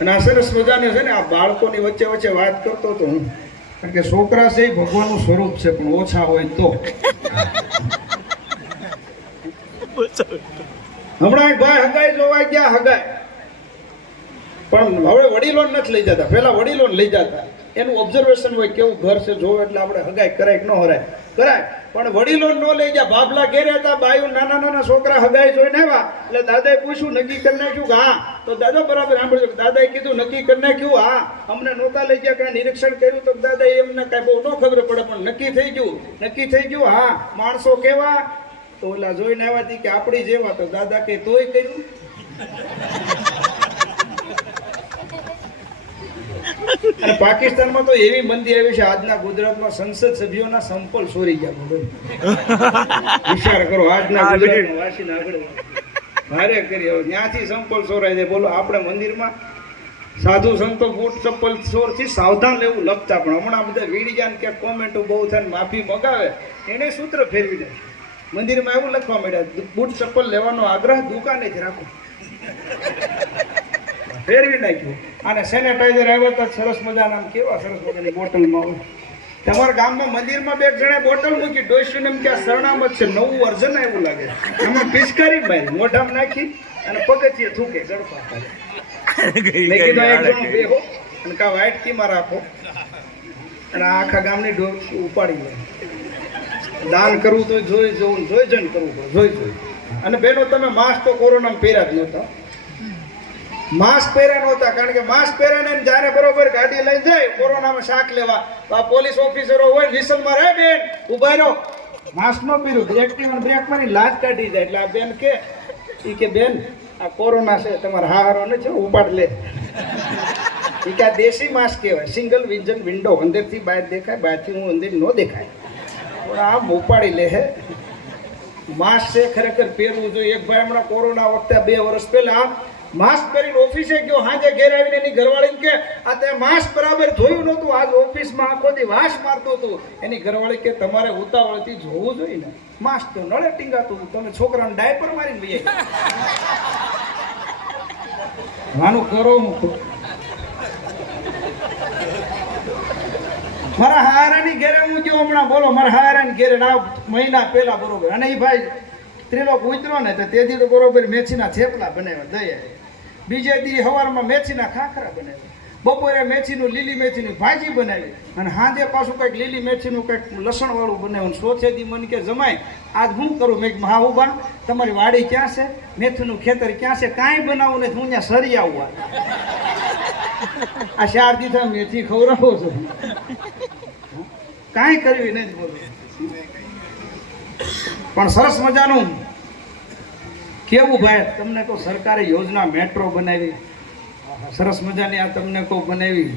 અને આ સરસ મજાની છે ને આ બાળકોની વચ્ચે વચ્ચે વાત કરતો હતો હું, કારણ કે છોકરા છે એ ભગવાનનું સ્વરૂપ છે, પણ ઓછા હોય તો. હમણાં ભાઈ હગાઈ જોવા ગયા, હગાઈ પણ હવે વડીલો નથી લઈ જતા. પેલા વડીલો લઈ જતા, એનું ઓબ્ઝર્વેશન હોય કેવું ઘર છે જોવે એટલે આપણે હગાઈ કરાય કે ન હરાય કરાય. પણ વડીલો ન લઈ જાય. બાબલા ઘેરે હતા, બાયું નાના નાના છોકરા હગાઈ જોઈને આવ્યા એટલે દાદાએ પૂછ્યું નક્કી કરી નાખ્યું કે હા? તો દાદા બરાબર સાંભળ્યું. દાદાએ કીધું નક્કી કરી નાખ્યું? હા. અમને નહોતા લઈ ગયા, કારણ નિરીક્ષણ કર્યું તો દાદાએ એમને કાંઈ બહુ ન ખબર પડે, પણ નક્કી થઈ ગયું. નક્કી થઈ ગયું? હા. માણસો કેવા? તો ઓલા જોઈને આવ્યા હતી કે આપણી જેવા. તો દાદા કે તોય કર્યું? અને પાકિસ્તાનમાં તો એવી મંદી આવી છે આજના ગુજરાતમાં, સંસદ સભ્યોના સંપલ ચોરી ગયા. વિચાર કરો, આજના ગુજરાતમાં વાસીને આગળ ભારે કરી હવે ત્યાંથી સંપલ ચોરાય છે. બોલો, આપણે મંદિરમાં સાધુ સંતો બૂટ ચપ્પલ ચોરથી સાવધાન લેવું લખતા, પણ હમણાં બધા વીડિયા કે કોમેન્ટો બહુ થાય માફી મગાવે એને સૂત્ર ફેરવી દે. મંદિરમાં એવું લખવા માંડ્યા, બૂટ ચપ્પલ લેવાનો આગ્રહ દુકાને જ રાખો. ફેરવી નાખ્યું. અને સેનેટાઈઝર આવ્યો તો સરસ મજાના, કેવા સરસ મજાની બોટલમાં હોય. તમારા ગામમાં મંદિરમાં બે જણા બોટલ મૂકી, ડોસ્યું એમ કે સરનામત છે, નવું વર્ઝન એવું લાગે. આમાં પિચકારી મારી મોઢામાં નાખી અને પગથિયે થૂકે ગળપા કરે. મેં કીધું એક જણ બેહો અને કા વાઈટ કીમાં રાખો અને આખા ગામની ડોર ઉપાડી લે. દાન કરવું તો જોઈ જોઈને કરવું પડે, જોઈ. અને બેનો તમે માસ્ક તો કોરોનામાં પહેર્યા જ નહોતા. માસ્ક પહેર્યા નહોતા, કારણ કે માસ્ક પહેર્યા ને જાણે બરોબર ગાડી લઈ જાય કોરોનામાં શાક લેવા, તો આ પોલીસ ઓફિસરો હોય વિસલમાં રહે બેન ઉભા રહો, માસ્ક ન પહેર્યું, એક્ટિવ બ્રેક મારી લાજ કાઢી જાય. એટલે આ બેન કે બેન આ કોરોના છે, તમારે હારો ને છે ઉપાડ લે. એ કે આ દેશી માસ્ક કહેવાય, સિંગલ વિઝન વિન્ડો, અંદરથી બહાર દેખાય, બહારથી હું અંદર ન દેખાય. પણ આમ ઉપાડી લે હે. માસ્ક છે ખરેખર પહેરવું જોઈએ. એક ભાઈ હમણાં કોરોના વખતે 2 વર્ષ પહેલા માસ્ક પહેરીને ઓફિસે ગયો, હાજે ઘેર આવીને એની ઘરવાળીને કે આ તે માસ્ક બરાબર જોયું નહોતું, આજ ઓફિસમાં આખો દી વાસ મારતું હતું. એની ઘરવાળી કે તમારે ઉતાવળથી જોવું જોઈએ ને, માસ્ક તો નળે ટીંગાતું હતું, તમે છોકરાને ડાયપર મારીને લઈ આનું કરો. મારા હારાની ઘેરે હું ગયો હમણાં, બોલો મારા હારાની ઘેરે ના મહિના પહેલા બરોબર. અને એ ભાઈ ત્રિલોક ઉતરો ને તો તેથી તો બરોબર મેથીના થેપલા બનાવ્યા દયા. બીજે દી સવારમાં મેથીના ખાખરા બનાવ્યા, બપોરે મેથીનું લીલી મેથીની ભાજી બનાવી, અને સાંજે પાછું કંઈક લીલી મેથીનું કંઈક લસણવાળું બનાવ્યું. ચોથે દી મને કે જમાય આજ શું કરું? મેં હા ઉભા, તમારી વાડી ક્યાં છે, મેથીનું ખેતર ક્યાં છે? કાંઈ બનાવું નથી, હું અહીંયા સરી આવું. આ 4 દી થાય મેથી ખવડાવો છો, કાંઈ કરવી નથી બોલો. પણ સરસ મજાનું કેવું ભાઈ, તમને કહું સરકારે યોજના મેટ્રો બનાવી, સરસ મજાની આ તમને કહું બનાવી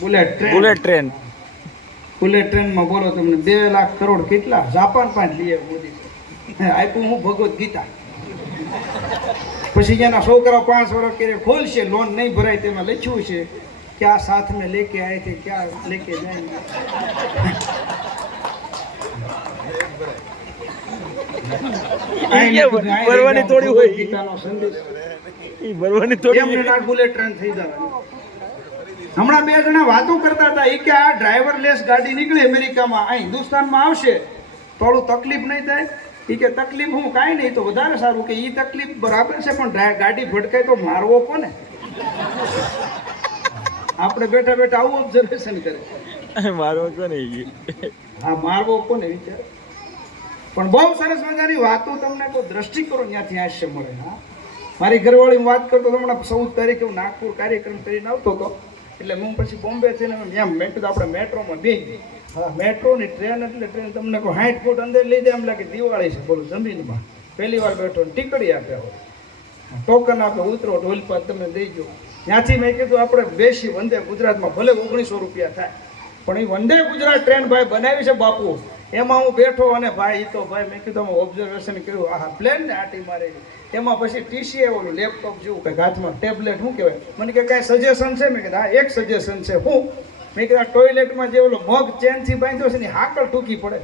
બુલેટ ટ્રેનમાં બોલો તમને 2 લાખ કરોડ કેટલા જાપાન પાંચ લઈએ મોદી આપ્યું. હું ભગવદ્ ગીતા. પછી જેના છોકરાઓ 5 વર્ષ કરે ખોલશે, લોન નહીં ભરાય, તેમાં લખ્યું છે ક્યાં સાથ મેં લેકે આए थे ક્યાં લેકે જાएंगे. ભરવાની થોડી હોય ગીતાનો સંદેશ, ઈ ભરવાની થોડી એમને ના બુલેટ ટ્રેન થઈ જાય. હમણાં 2 જણા વાતો કરતા હતા, એ કે આ ડ્રાઈવરલેસ ગાડી નીકળે અમેરિકામાં, આ હિન્દુસ્તાનમાં આવશે થોડું તકલીફ નહીં થાય. એ કે તકલીફ હું કાંઈ નહીં, તો વધારે સારું. કે એ તકલીફ બરાબર છે, પણ ગાડી ભટકાય તો મારવો કોને? આપણે બેઠા બેઠા આવું ઓબ્ઝર્વેશન કરે મારો તો ને હા મારવો કોને વિચાર પણ બહુ સરસ મજાની વાતો તમને કોઈ દ્રષ્ટિકોણ ત્યાંથી હાસ્ય મળે. હા મારી ઘરવાળી વાત કરતો તો હમણાં 14 તારીખે હું નાગપુર કાર્યક્રમ કરીને આવતો હતો એટલે હું પછી બોમ્બે થઈને ત્યાં મેં કીધું આપણે મેટ્રોમાં બેસી. હા મેટ્રોની ટ્રેન એટલે ટ્રેન તમને કોઈ 60 ફૂટ અંદર લઈ જાય એમ લાગે દિવાળી છે બોલો જમીનમાં પહેલી વાર બેઠો ટીકડી આપ્યા હોય ટોકન આપે ઉતરો ઢોલપાત તમે દઈજો. ત્યાંથી મેં કીધું આપણે બેસી વંદે ગુજરાતમાં ભલે 1900 રૂપિયા થાય પણ એ વંદે ગુજરાત ટ્રેન ભાઈ બનાવી છે બાપુ એમાં હું બેઠો અને ભાઈ એ તો ભાઈ મેં કીધું અમે ઓબ્ઝર્વેશન કર્યું આ પ્લેન ને આટી મારેલી એમાં પછી ટીસી ઓલું લેપટોપ જેવું કંઈક હાથમાં ટેબ્લેટ શું કહેવાય મને કે કાંઈ સજેશન છે મેં કીધું હા એક સજેશન છે હું મેં કીધું ટોયલેટમાં જે ઓલો મગ ચેનથી બાંધ્યો છે ને હાકલ ટૂંકી પડે.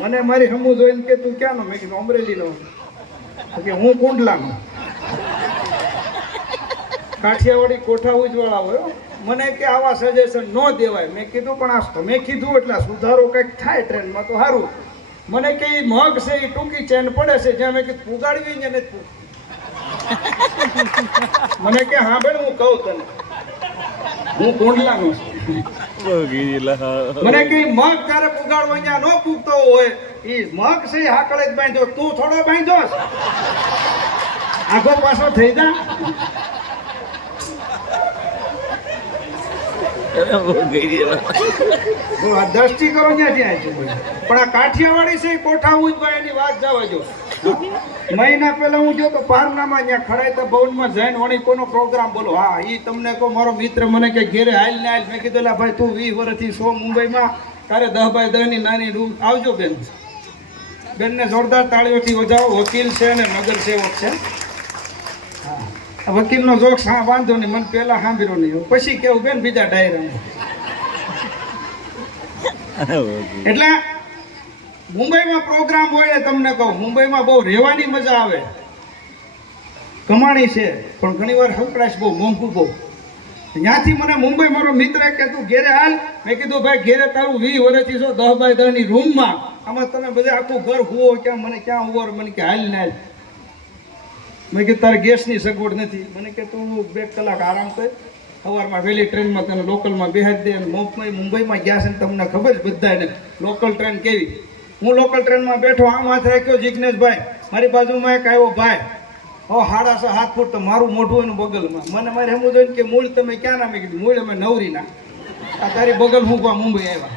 મને મારી હમું જોઈને કે તું ક્યાંનો મેં કીધું અમરેલીનો કે હું કુંડલાનો કાઠિયાવાડી કોઠા ઉજવાળા હોય મને કે આવા સજેશન ન દેવાય. મેં કીધું પણ આ તમે કીધું એટલે સુધારો કંઈક થાય ટ્રેનમાં તો સારું. મને કે એ મગ છે એ ટૂંકી ચેન પડે છે જ્યાં મેં કીધું પુગાડવી ને નથી. મને કે હા બેન હું કહું તને હું કુંડલાનો છું. મને કે મગ તારે પુગાડવો અહીંયા ન પૂગતો હોય એ મગ છે હાકળે જ બાંધ્યો તું થોડો બાંધ્યો આખો પાછો થઈ જા. દ્રષ્ટિ કરો ક્યાંથી આવી છે પણ આ કાઠિયાવાડી છે કોઠા ઉજવાય એની વાત જવા જો. મહિના પહેલા હું જો તો પારનામાં ત્યાં ખડાઈતા ભવનમાં જઈને વણિકોનો પ્રોગ્રામ બોલો. હા એ તમને કહો મારો મિત્ર મને કે ઘેરે હાલ ને હાલ. મેં કીધું ભાઈ તું 20 વર્ષથી છો મુંબઈમાં તારે 10x10 ની નાની રૂમ આવજો બેન. બેનને જોરદાર તાળીઓથી વધાવો. વકીલ છે અને નગર સેવક છે. હા વકીલનો જોક વાંધો નહીં મને પહેલા સાંભળ્યો નહીં પછી કેવું બેન બીજા ડાયરામાં. એટલે મુંબઈમાં પ્રોગ્રામ હોય ને તમને કહું મુંબઈમાં બહુ રહેવાની મજા આવે કમાણી છે પણ ઘણી વાર હકડાશ બહુ મોંઘું બહુ. ત્યાંથી મને મુંબઈ મારો મિત્ર કે તું ઘેરે હાલ. મેં કીધું ભાઈ ઘેરે તારું 20 વર્ષથી છો 10x10 ની રૂમમાં આમાં તમે બધા આખું ઘર હુવો ક્યાં મને ક્યાં હુવો મને કે હાલ ને હાલ. મેં કીધું તારે ગેસની સગવડ નથી. મને કે તું 2 કલાક આરામ કર સવારમાં વહેલી ટ્રેનમાં તને લોકલમાં બેહાડી દે. મુંબઈમાં ગયા છે ને તમને ખબર જ બધાને લોકલ ટ્રેન કેવી. હું લોકલ ટ્રેનમાં બેઠો આમ હાથ રાખ્યો જિજ્ઞેશભાઈ મારી બાજુમાં એક આવ્યો ભાઈ 7.5 ફૂટ તો મારું મોઢું એનું બગલમાં. મને મારે એમ જોઈને કે મૂળ તમે ક્યાં ના? મેં કીધું મૂળ અમે નવરીના. આ તારી બગલ હું મુંબઈ આવ્યા.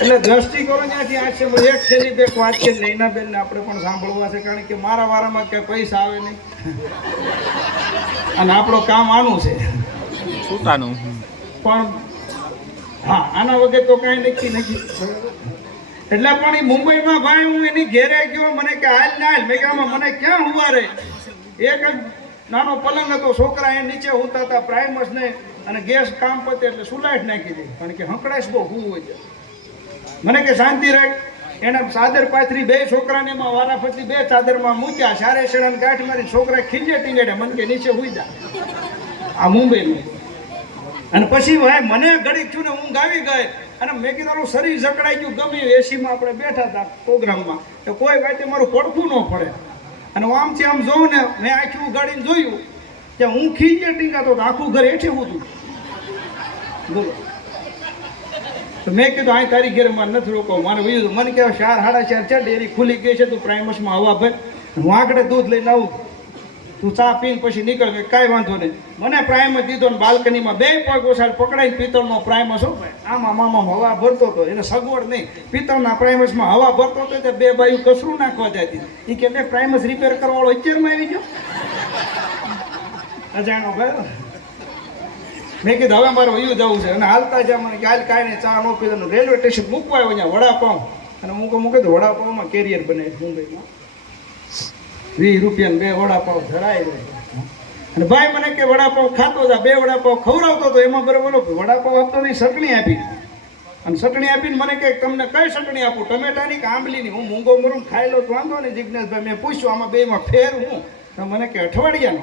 એટલે દ્રષ્ટિ કરો ત્યાંથી આ છે એક છેલ્લી બે વાત છે નૈનાબેન ને આપણે પણ સાંભળવા છે કારણ કે મારા વારામાં કઈ પૈસા આવે નહીં અને આપણો કામ આનું છે સુતાનું પણ હા આના વગર તો કઈ નક્કી નથી. એટલે પણ એ મુંબઈમાં ભાઈ હું એની ઘેરે ગયો મને કે હાલ ના હાલ. મેં કે આમાં મને ક્યાં ઉભા રહે. એક જ નાનો પલંગ હતો છોકરા એ નીચે હોતા હતા પ્રાઇમસ ને અને ગેસ કામ પતે એટલે સુલાઈટ નાખી દે કારણ કે હંકડાશ બહુ હું હોય છે. મને કે શાંતિ રાખ. એને ચાદર પાથરી 2 છોકરાને એમાં વારાફરતી 2 ચાદરમાં મૂક્યા. સારે શેડાને ગાંઠ મારી છોકરા ખીજે ટીંગેડે મને કે નીચે હુઈ જા. આ મુંબઈમાં. અને પછી ભાઈ મને ઘડીક છું ને ઊંઘ આવી ગઈ અને મેં કીધું શરીર જકડાઈ ગયું ગમ્યું. એસીમાં આપણે બેઠા હતા પ્રોગ્રામમાં તો કોઈ વાતે મારું પડખું ન પડે અને હું આમથી આમ જોઉં ને મેં આખી ઉગાડીને જોયું કે હું ખીજે ટીંગાતો આખું ઘર હેઠે હતું. બોલો તો મેં કીધું આ તારી ઘેર મારે નથી રોકો મારે વયું. મને કહેવાય 4 સાડા 4 છે ડેરી ખુલ્લી ગઈ છે તું પ્રાઇમસમાં હવા ભર હું આગળ દૂધ લઈને આવું તું ચા પીને પછી નીકળ. કાંઈ વાંધો નહીં. મને પ્રાઇમસ દીધો ને બાલ્કનીમાં 2 પગ ઓછાડ પકડાઈને પિત્તળનો પ્રાઇમસ હો ભાઈ આમાં મામા હવા ભરતો હતો. એને સગવડ નહીં પિત્તળના પ્રાઇમસમાં હવા ભરતો હતો તો 2 બાયું કસરું નાખવા જતી. એ કે મેં પ્રાઇમસ રિપેર કરવાવાળો અત્યારમાં આવી ગયો અજાણો ભાઈ. મેં કીધું હવે મારે વયું જવું છે અને હાલતા જ મને કાલ કાંઈ નહીં ચા ન પીધું રેલવે સ્ટેશન મૂકવા આવ્યો અહીંયા વડાપાઉં અને હું મૂકે તો વડાપાઉંમાં કેરિયર બનાવી મુંબઈમાં 20 રૂપિયાને 2 વડાપાઉં ધરાય અને ભાઈ મને કે વડાપાઉં ખાતો હતા 2 વડાપાઉં ખવડાવતો હતો એમાં બરાબર વડાપાઉં આપતો નહીં ચટણી આપી અને ચટણી આપીને મને કે તમને કઈ ચટણી આપું ટમેટાની કે આંબલીની? હું મૂંગો મરું ખાઈ લો તો વાંધો નહીં જિજ્ઞેશભાઈ. મેં પૂછ્યું આમાં બેમાં ફેર હું તો મને કે અઠવાડિયાનો.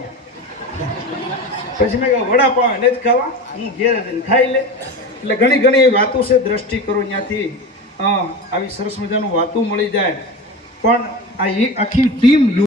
પછી મેં કહ્યું વડાપાઉં એને જ ખાવા હું ઘેરે જઈને ખાઈ લે. એટલે ઘણી ઘણી વાતો છે દ્રષ્ટિ કરો ત્યાંથી આવી સરસ મજાનું વાતું મળી જાય પણ આ આખી ટીમ